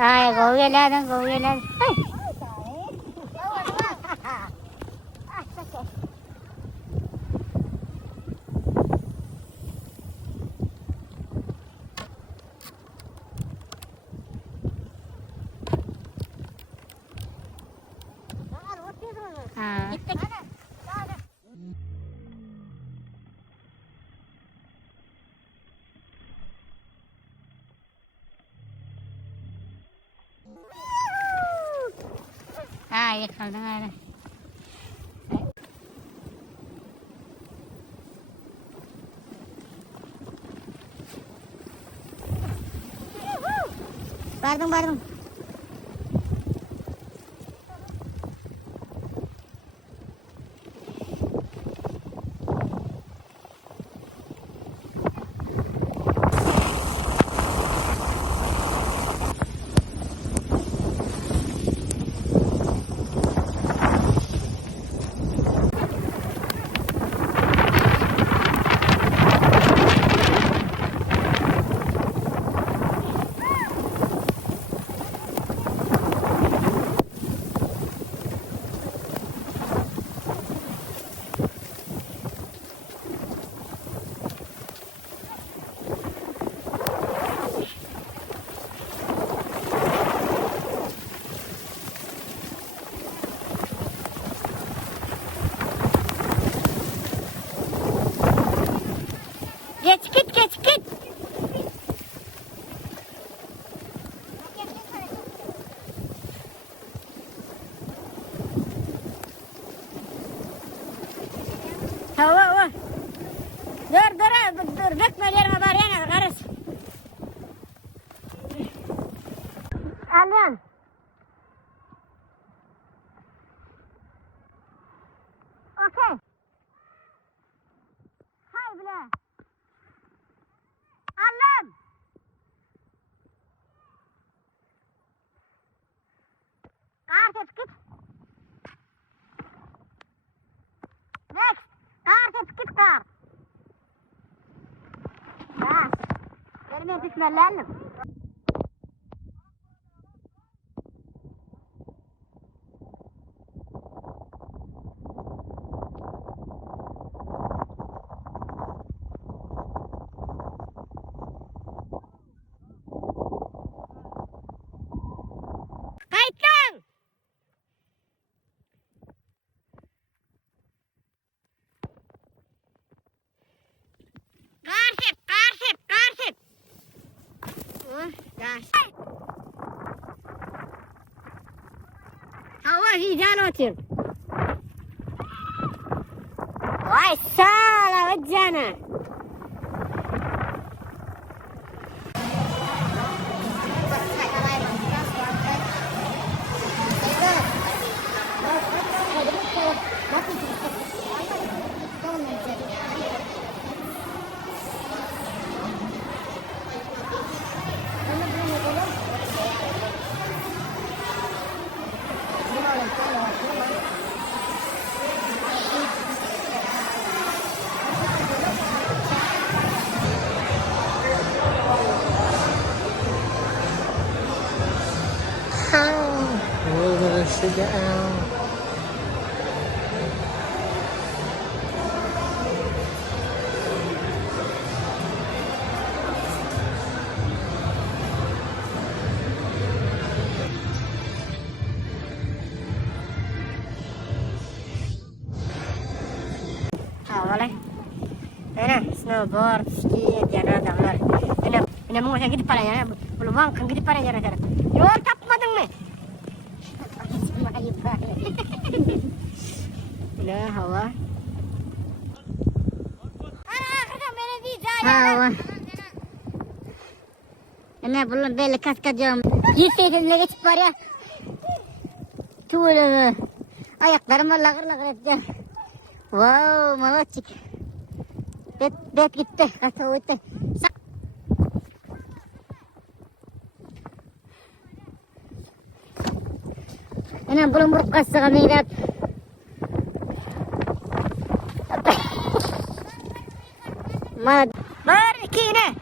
Ay, goyaladan, goyaladan. Ay. Yakaladım öyle. Vardım. Geç git. Hava. Dur, dökme yerine var yana karız. Alyan. Okey. Hay bile. Alyan. Artık git. Next. Artık git kar. Bas. Vermeye bismillahirrahmanirrahim. Kayıtlan. Karsip. Hava hijan otur. Vay sala vajjana. Sit down. Boleh. Snowboard, ski, yana dağlar. Yine mu gidip para yana. Bulvan kan gidip para yana. Yol tapmadın mı? Yine hava. Hava. Yine bulan böyle kaskacağım. Yürüseydin ne geçip var ya. Tuğlu. Ayaklarıma lagır edeceğim. Wow, молодчик. Bet gitti. Kata gitti. Ana belum berkas kami lihat. Mad. Mari kini.